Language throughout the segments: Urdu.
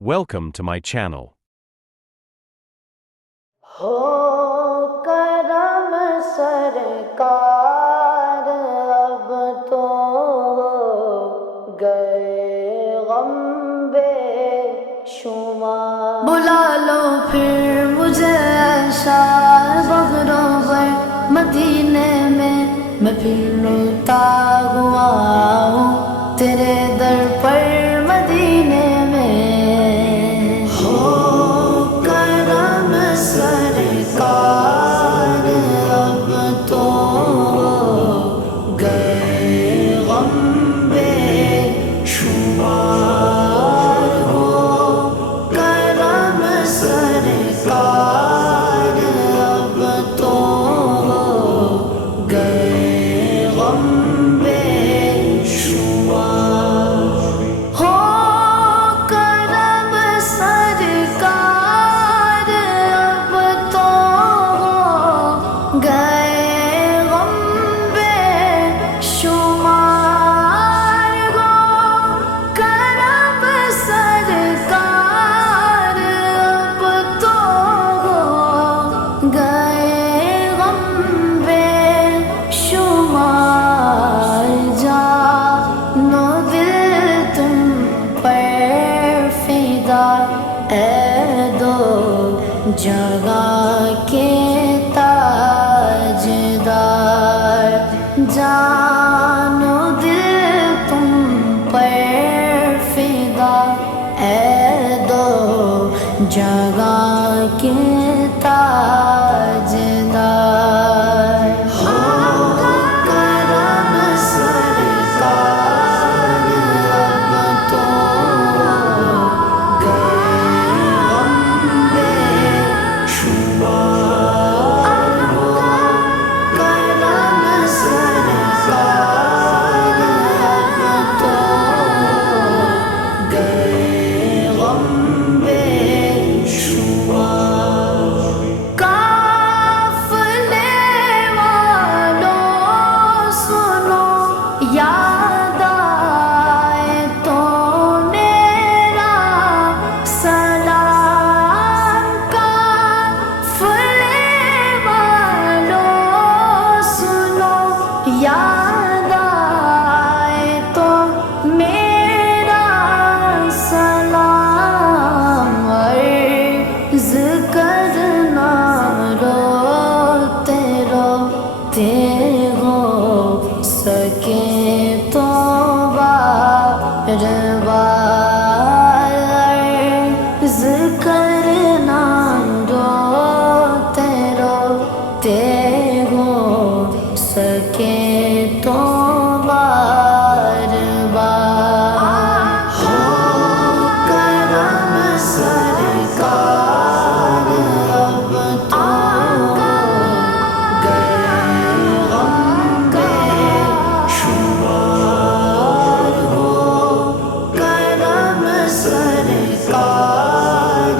Welcome to my channel. ہو کرم سرکار اب تو گئے غم بے شمار، بلا لو پھر مجھے شاہ بغروبر مدینے میں پھرتا ہوا ہوں تیرے در پر مدینے میں۔ ہو کرم سرکار اب تو گئے غم بے شمار، ہو کرم سرکار اب تو گئے غم بے شمار، ہو کرم سرکار اب تو گئے غم بے شمار، ہو کرم سرکار اب تو گئے غم بے شمار، جانو دل تم پر فدا اے دو جگہ کے تاجدار، جانو دل تم پر فدا اے دو جگہ کے تاجدار، ہو کرم سرکار اب تو گئے غم بے شمار، ہو کرم سرکار اب تو گئے غم بے شمار، قافلے والوں سنو یاد آئے تو میرا سلام، قافلے والوں سنو یاد آئے تو میرا سلام، عرض کرنا روتے روتے ہو سکے تو بار بار، عرض کرنا روتے روتے ہو سکے تو بار بار، ہو کرم سرکار اب تو گئے غم بے شمار، ہو کرم سرکار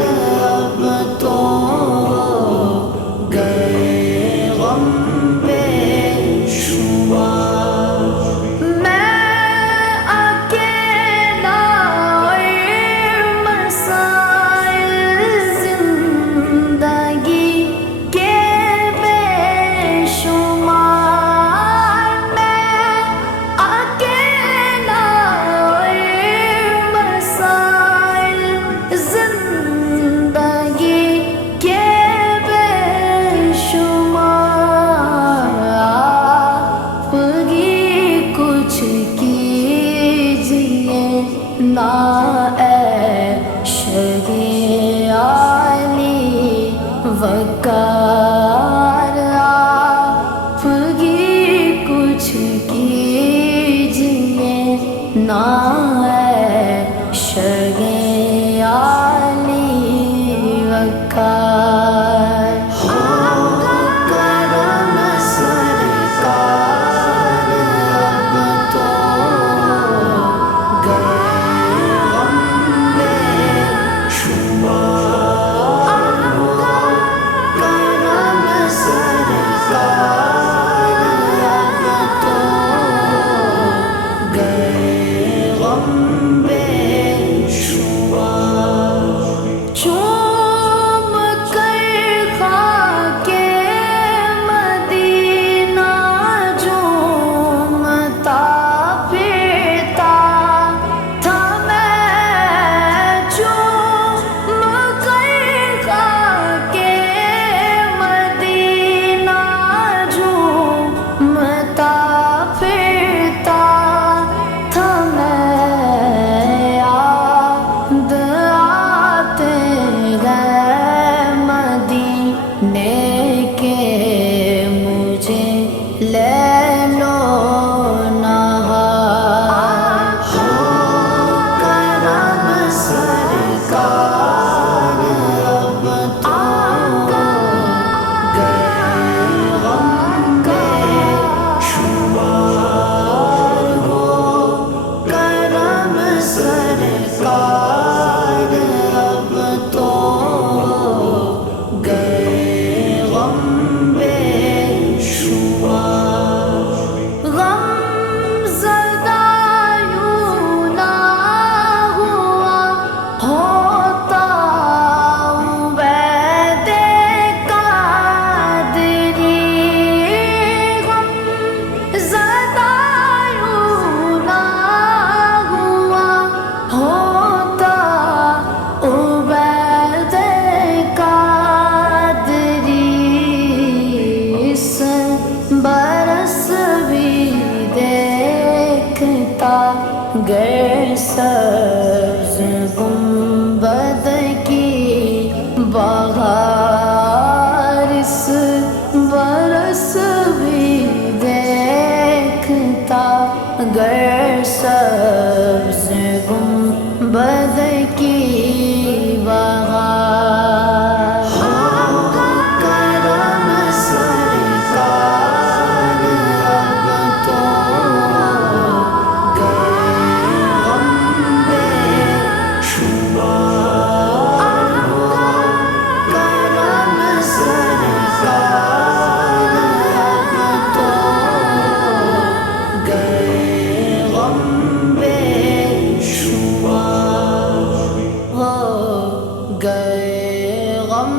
غم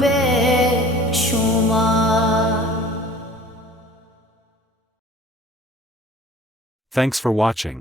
بے شمار. Thanks for watching.